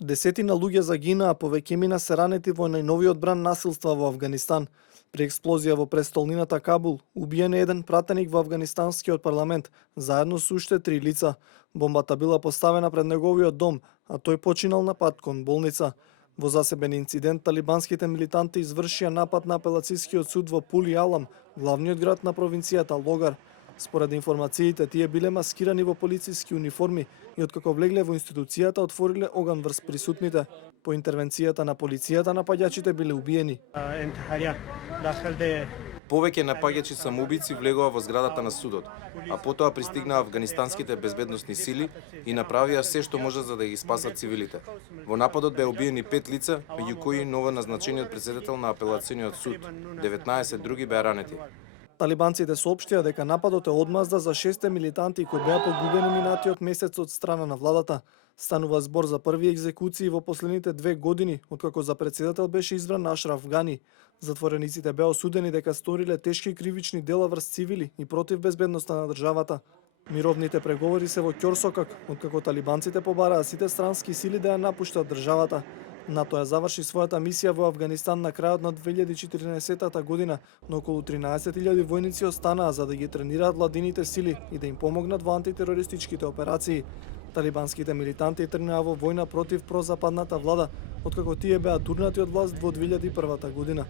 Десетина луѓе загинаа, повеќемина се ранети во најновиот бран насилства во Авганистан. При експлозија во престолнината Кабул, убиен е еден пратеник во афганистанскиот парламент, заедно со уште 3 лица. Бомбата била поставена пред неговиот дом, а тој починал на пат кон болница. Во засебен инцидент, талибанските милитанти извршија напад на апелацискиот суд во Пули Алам, главниот град на провинцијата Логар. Според информациите, тие биле маскирани во полициски униформи и откако влегле во институцијата отвориле оган врз присутните. По интервенцијата на полицијата, напаѓачите биле убиени. Повеќе напаѓачи самоубици влегоа во зградата на судот, а потоа пристигнаа афганистанските безбедносни сили и направија се што можат за да ги спасат цивилите. Во нападот беа убиени 5 лица, меѓу кои новоназначениот претседател на апелацијниот суд. 19 други беа ранети. Талибанците соопштија дека нападот е одмазда за 6 милитанти кои беа погубени минатиот месец од страна на владата. Станува збор за први екзекуции во последните 2 години, откако за претседател беше избран Ашраф Гани. Затворениците беа осудени дека сториле тешки кривични дела врз цивили и против безбедноста на државата. Мировните преговори се во ќорсокак, откако талибанците побараа сите странски сили да ја напуштат државата. НАТО ја заврши својата мисија во Авганистан на крајот на 2014 година, но околу 13.000 војници останаа за да ги тренираат владините сили и да им помогнат во антитерористичките операции. Талибанските милитанти тргнаа во војна против прозападната влада, откако тие беа турнати од власт во 2001 година.